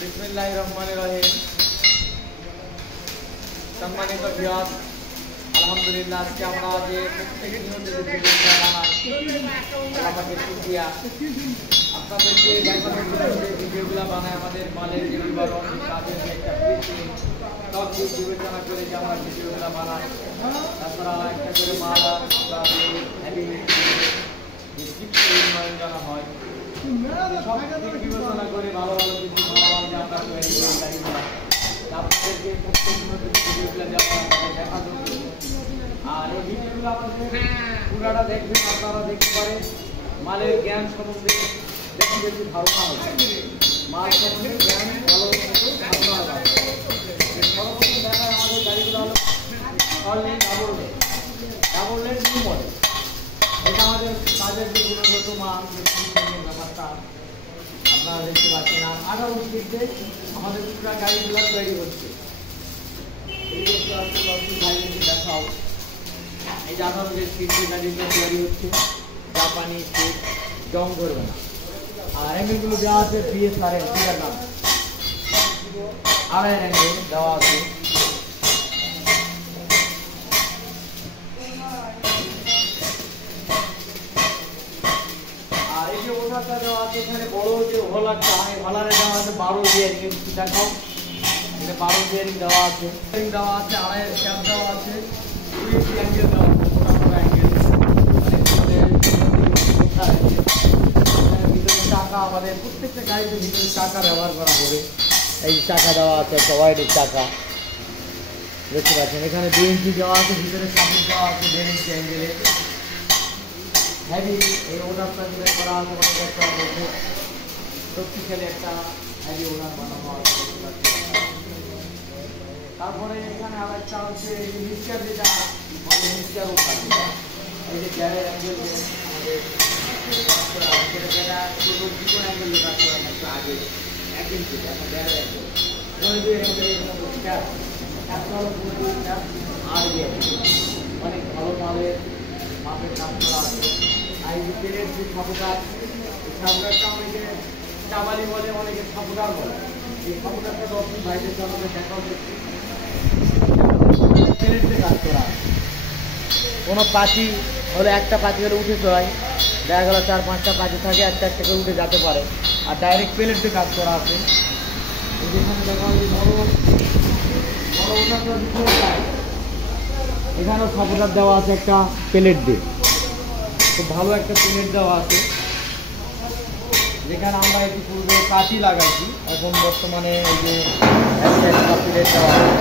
বিসমিল্লাহির রহমানির রহিম। সম্মানিত ভিউয়ার্স, আলহামদুলিল্লাহ আজকে আমরা যে প্রত্যেক নিয়মিত ভিডিওটা বানাই আমাদের শুকরিয়া। আপনাদেরকে দেখানোর জন্য যে ভিডিওগুলো বানায় আমাদের মালের যে বিবরণ, কাজের যে একটা ফিটিং সব দিক বিবেচনা করে যে আমরা ভিডিওগুলো বানাই। তাছাড়া একটা করে মাল আমরা হেভি নির্মাণ করা হয়, সব দিক বিবেচনা করে ভালো ভালো কিছু মালামাল যে আমরা তৈরি করি গাড়িগুলো আপনাদেরকে প্রত্যেক ভিডিওগুলো দেওয়া দেখা যাবে। আর এই ভিডিওগুলো আমাদের পুরাটা দেখবেন, আপনারা দেখতে পারেন মালের জ্ঞান সম্বন্ধে বেশি বেশি ধারণা হবে, মাল সম্বন্ধে জ্ঞান ভালো ধারণা হবে। সর্বপ্রথম দেখা আমাদের গাড়িগুলো হলো online double lane new model. এটা আমাদের কাজের যে গুণগত মান ব্যাপারটা আপনারা দেখতে পাচ্ছেন। আর 18 ফিটে আমাদের পুরো গাড়িগুলো তৈরি হচ্ছে। এই যে দেখাও, এই যে 18 ফিটে গাড়িগুলো তৈরি হচ্ছে, জাপানি ফিট জং ধরবে না। আর অ্যাঙ্গেলগুলো দেওয়া আছে PSRL ফিগার নাম, আড়াই অ্যাঙ্গেল দেওয়া আছে। দেওয়া আছে এখানে বড় যে হোলারটা, এই হোলারে দেওয়া আছে 12 বিয়ারিং। দেখাও, এটা 12 বিয়ারিং দেওয়া আছে, দেওয়া আছে আড়াই ক্যাপ দেওয়া আছে, দুই অ্যাঙ্গেল দেওয়া আছে, মোটা অ্যাঙ্গেল। ভিতরে চাকা, আমাদের প্রত্যেকটা গাড়িতে ভিতরে চাকা ব্যবহার করা হবে। এই চাকা দেওয়া আছে, একটা ওয়াইডের চাকা দেখতে পাচ্ছেন। এখানে 2 ইঞ্চি দেওয়া আছে, ভিতরে সাপোর্ট দেওয়া আছে 1.5 ইঞ্চি অ্যাঙ্গেলে। হেভি এই ওনারটা দিলে করা আছে, অনেক একটা মধ্যে শক্তিশালী একটা হেভি ওনার বানানো আছে। তারপরে এখানে আর একটা হচ্ছে মিক্সচার, যেটা মিক্সচার ওঠার এই যে গ্যারের অ্যাঙ্গেল আমাদের কাজ করা হচ্ছে, যেটা দুটো জীবন অ্যাঙ্গেল কাজ করা একটু আগে 1 ইঞ্চি একটা গ্যারের অ্যাঙ্গেল, ওই 2 অ্যাঙ্গেলের ক্যাপ একটা হলো পুরো ক্যাপ। আর অনেক ভালো মালের মাপের কাজ করা আছে। আর এই যে তেলের যে সাপোটার, এই সাপোটারটা অনেকে চাবালি বলে, অনেকে সাপোটার বলে। এই সাপোটারটা দর্শন বাইরের জন্য দেখা হচ্ছে তেলের যে কাজ করা। কোনো পাখি হলে একটা পাখি হলে উঠে চড়ায়, দেখা গেল 4-5টা পাখি থাকে, একটা একটা করে উঠে যেতে পারে। আর ডাইরেক্ট প্লেট দিয়ে কাজ করা আছে। যেখানে দেখা হয় বড় এখানেও সাপোটার দেওয়া আছে একটা প্লেট দিয়ে, খুব ভালো একটা প্লেট দেওয়া আছে। যেখানে আমরা একটু পূর্বে কাঁচি লাগাইছি, এখন বর্তমানে এই যে একটা প্লেট দেওয়া আছে।